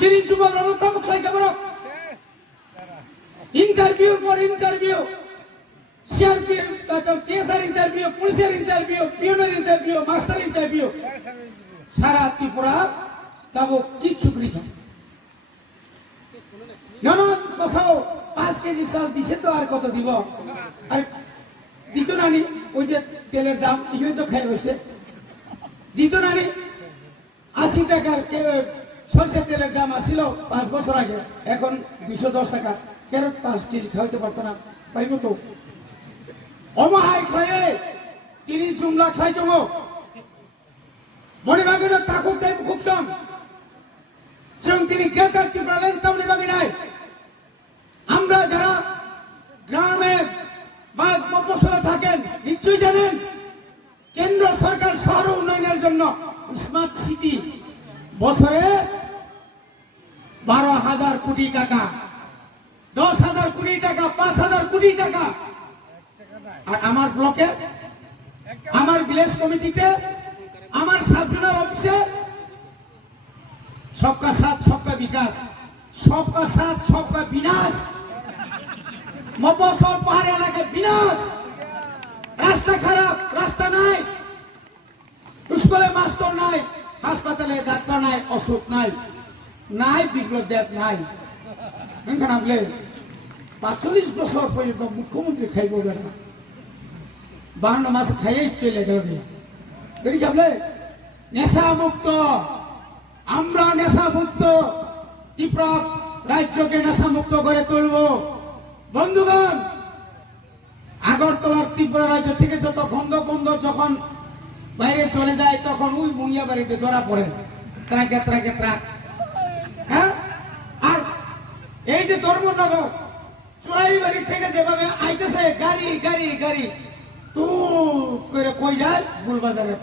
তিনি যুবক রণতাম খাই কেমন ইন্টারভিউ পর ইন্টারভিউ সিআরপিএফ টিএসআর ইন্টারভিউ পুলিশের ইন্টারভিউ পিওনের ইন্টারভিউ মাস্টার ইন্টারভিউ সারা ত্রিপুরা যাবো কিচ্ছু করি ননদ বসাও 5 কেজি চাল দিছে তো আর কত দিব আর দিত নানি ওই যে তেলের দাম এখানে তো খাই হয়েছে দিত নানি 80 টাকার সরষের তেলের দাম আসছিল 5 বছর আগে এখন 210 টাকা কেন 5 কেজি খাওয়াইতে পারতো না পাইব তো অমাহাই খাইয়ে তিনি জুমলা খাই জমো মনে ভাগে না ঠাকুর টাইপ খুব কম সেরকম তিনি গ্রেটার ত্রিপুরালেন তেমনি ভাগে নাই আমরা যারা গ্রামে বা মফস্বলে থাকেন নিশ্চয়ই জানেন কেন্দ্র সরকার শহর উন্নয়নের জন্য স্মার্ট সিটি বছরে 12,000 কোটি টাকা 10,000 কোটি টাকা 5,000 কোটি টাকা আর আমার ব্লকে আমার ভিলেজ কমিটিতে আমার সাবজোনাল অফিসে সবকা সাথ সবকা বিকাশ সবকা সাথ সবকা বিনাশ মফস্বল পাহাড়ি এলাকায় বিনাশ রাস্তা খারাপ রাস্তা নাই স্কুলে মাস্টার নাই হাসপাতালে ডাক্তার নাই অসুখ নাই নাই বিপ্লব দেব নাই এখানে আপনি 45 বছর পর্যন্ত মুখ্যমন্ত্রী খাইব বেড়া 52 মাসে খাইয়েই চলে গেল কি আপনি নেশা মুক্ত আমরা নেশা মুক্ত ত্রিপুরা রাজ্যকে নেশা মুক্ত করে তুলব বন্ধুগণ আগরতলার ত্রিপুরা রাজ্য থেকে যত গন্ধ গন্ধ যখন বাইরে চলে যায় তখন ওই মুইয়া বাড়িতে ধরা পড়ে ট্রাকে ট্রাকে ট্রাক হ্যাঁ আর এই যে ধর্মনগর চোরাই বাড়ি থেকে যেভাবে আইতেছে গাড়ি গাড়ি গাড়ি তো করে কই যায় গুলবাজারে